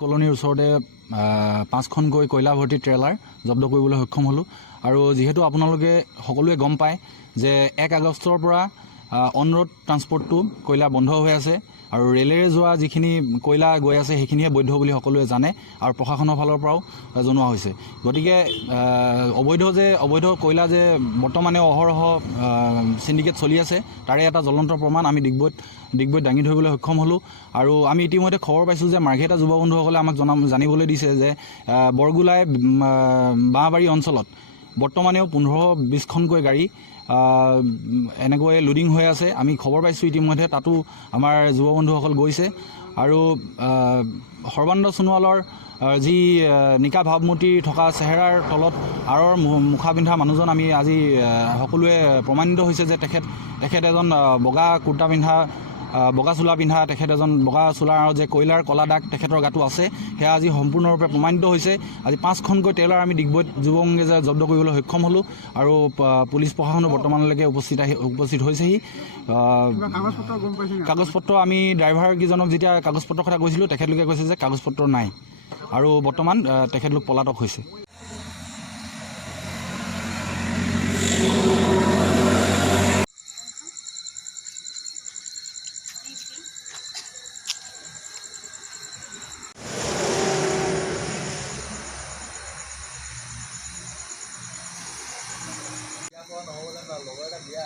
কলনীৰ ওচৰতে 5খনকৈ কয়লা ভৰ্তি ট্ৰেলাৰ জব্দ কৰিবলৈ সক্ষম হ'লোঁ আৰু যিহেতু আপোনালোকে সকলোৱে গম পায় যে 1 আগষ্টৰ পৰা অন ৰোড ট্ৰান্সপৰ্টটো কয়লা বন্ধ হৈ আছে আৰু ৰেলেৰে যোৱা যিখিনি কয়লা গৈ আছে সেইখিনিহে বৈধ বুলি সকলোৱে জানে আৰু প্ৰশাসনৰ ফালৰ পৰাও জনোৱা হৈছে। গতিকে অবৈধ কয়লা যে বৰ্তমানে অহৰহ সিন্ডিকেট চলি আছে তাৰে এটা জ্বলন্ত প্ৰমাণ আমি ডিগবৈত দাঙি ধৰিবলৈ সক্ষম হ'লোঁ আৰু আমি ইতিমধ্যে খবৰ পাইছোঁ যে মাৰ্ঘেটা যুৱ বন্ধুসকলে আমাক জানিবলৈ দিছে যে বৰগুলাই বাঁহবাৰী অঞ্চলত বৰ্তমানেও 15-20খনকৈ গাড়ী এনেকৈ লোডিং হৈ আছে। আমি খবৰ পাইছোঁ ইতিমধ্যে তাতো আমাৰ যুৱ বন্ধুসকল গৈছে আৰু সৰ্বানন্দ সোণোৱালৰ যি নিকা ভাৱমূৰ্তি থকা চেহেৰাৰ তলত আৰৰ মুখা পিন্ধা মানুহজন আমি আজি সকলোৱে প্ৰমাণিত হৈছে যে তেখেত এজন বগা কুৰ্তা পিন্ধা বগা চোলা পিন্ধা তেখেত এজন বগা চোলাৰ আৰু যে কয়লাৰ কলা দাগ তেখেতৰ গাটো আছে সেয়া আজি সম্পূৰ্ণৰূপে প্ৰমাণিত হৈছে। আজি 5খনকৈ ট্ৰেলাৰ আমি ডিগবৈত যুৱ কংগ্ৰেছে জব্দ কৰিবলৈ সক্ষম হ'লোঁ আৰু পুলিচ প্ৰশাসনো বৰ্তমানলৈকে উপস্থিত হৈছেহি। কাগজপত্ৰ আমি ড্ৰাইভাৰকেইজনক যেতিয়া কাগজপত্ৰৰ কথা কৈছিলোঁ তেখেতলোকে কৈছে যে কাগজপত্ৰ নাই আৰু বৰ্তমান তেখেতলোক পলাতক হৈছে। নহ'ব জানো লগৰ এটা দিয়া